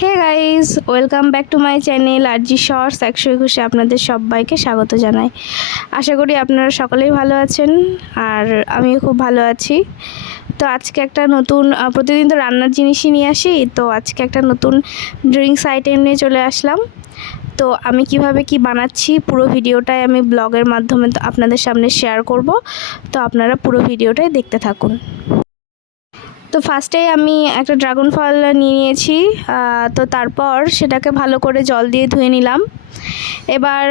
Hey guys welcome back to my channel R G shorts একশো একুশে আপনাদের সবাইকে স্বাগত জানাই। আশা করি আপনারা সকলেই ভালো আছেন, আর আমিও খুব ভালো আছি। তো আজকে একটা নতুন প্রতিদিন তো রান্নার জিনিসই নিয়ে আসি, তো আজকে একটা নতুন ড্রিঙ্কস আইটেম নিয়ে চলে আসলাম। তো আমি কীভাবে কি বানাচ্ছি, পুরো ভিডিওটাই আমি ব্লগের মাধ্যমে তো আপনাদের সামনে শেয়ার করব। তো আপনারা পুরো ভিডিওটাই দেখতে থাকুন। তো ফার্স্টে আমি একটা ড্রাগন ফল নিয়ে নিয়েছি তো তারপর সেটাকে ভালো করে জল দিয়ে ধুয়ে নিলাম। এবার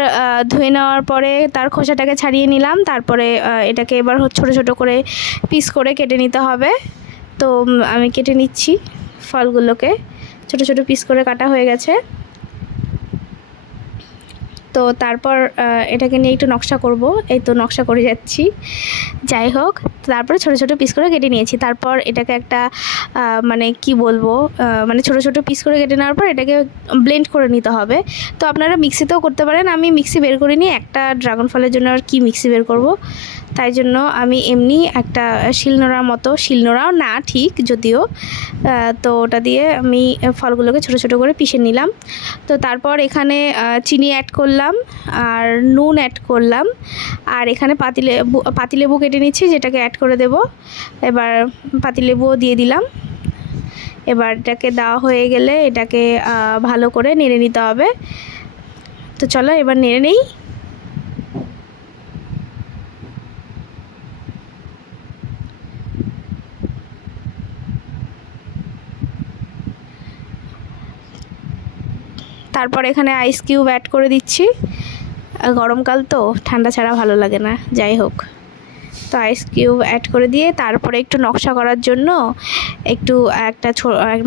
ধুয়ে নেওয়ার পরে তার খোসাটাকে ছাড়িয়ে নিলাম, তারপরে এটাকে এবার ছোট ছোট করে পিস করে কেটে নিতে হবে। তো আমি কেটে নিচ্ছি ফলগুলোকে। ছোট ছোট পিস করে কাটা হয়ে গেছে। তো তারপর এটাকে নিয়ে একটু নকশা করব। এই তো নকশা করে যাচ্ছি। যাই হোক, তারপরে ছোট ছোট পিস করে কেটে নিয়েছি। তারপর এটাকে একটা মানে কি বলব মানে ছোট ছোট পিস করে কেটে নেওয়ার পর এটাকে ব্লেন্ড করে নিতে হবে। তো আপনারা মিক্সিতেও করতে পারেন। আমি মিক্সি বের করে নিয়ে একটা ড্রাগন ফলের জন্য আর কি মিক্সি বের করব? তাই জন্য আমি এমনি একটা শিলনোড়ার মতো, শিলনোড়াও না ঠিক যদিও তো ওটা দিয়ে আমি ফলগুলোকে ছোট ছোট করে পিষে নিলাম। তো তারপর এখানে চিনি অ্যাড করলাম আর নুন অ্যাড করলাম। আর এখানে পাতিলেবু পাতিলেবু কেটে নিচ্ছি, যেটাকে অ্যাড করে দেব। এবার পাতিলেবুও দিয়ে দিলাম। এবার এটাকে দেওয়া হয়ে গেলে এটাকে ভালো করে নেড়ে নিতে হবে। তো চলো এবার নেড়ে নেই। তারপর এখানে আইস কিউব অ্যাড করে দিচ্ছি। গরমকাল তো, ঠান্ডা ছাড়া ভালো লাগে না, যাই হোক। তো আইস কিউব অ্যাড করে দিয়ে তারপরে একটু নকশা করার জন্য একটু একটা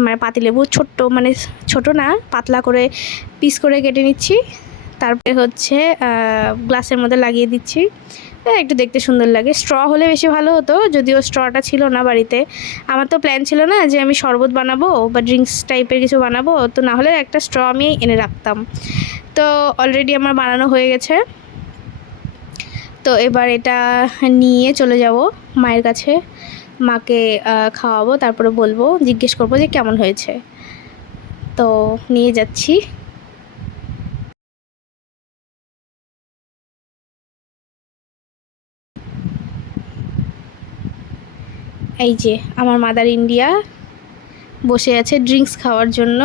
মানে পাতিলেবু ছোট্ট মানে ছোট না, পাতলা করে পিস করে কেটে নিচ্ছি। তারপরে হচ্ছে গ্লাসের মধ্যে লাগিয়ে দিচ্ছি। একটু দেখতে সুন্দর লাগে। স্ট্র হলে বেশি ভালো হতো, যদিও স্ট্রটা ছিল না বাড়িতে। আমার তো প্ল্যান ছিল না যে আমি শরবত বানাবো বা ড্রিঙ্কস টাইপের কিছু বানাবো, তো না হলে একটা স্ট্র আমি এনে রাখতাম। তো অলরেডি আমার বানানো হয়ে গেছে। তো এবার এটা নিয়ে চলে যাব মায়ের কাছে। মাকে খাওয়াবো, তারপরে বলব, জিজ্ঞেস করব যে কেমন হয়েছে। তো নিয়ে যাচ্ছি। এই যে, আমার মাদার ইন্ডিয়া বসে আছে ড্রিঙ্কস খাওয়ার জন্য।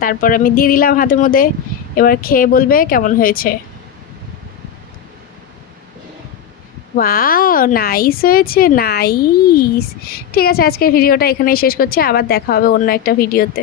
তারপর আমি দিয়ে দিলাম হাতের মধ্যে। এবার খেয়ে বলবে কেমন হয়েছে। ওয়াও নাইস হয়েছে নাইস ঠিক আছে, আজকের ভিডিওটা এখানেই শেষ করছি। আবার দেখা হবে অন্য একটা ভিডিওতে।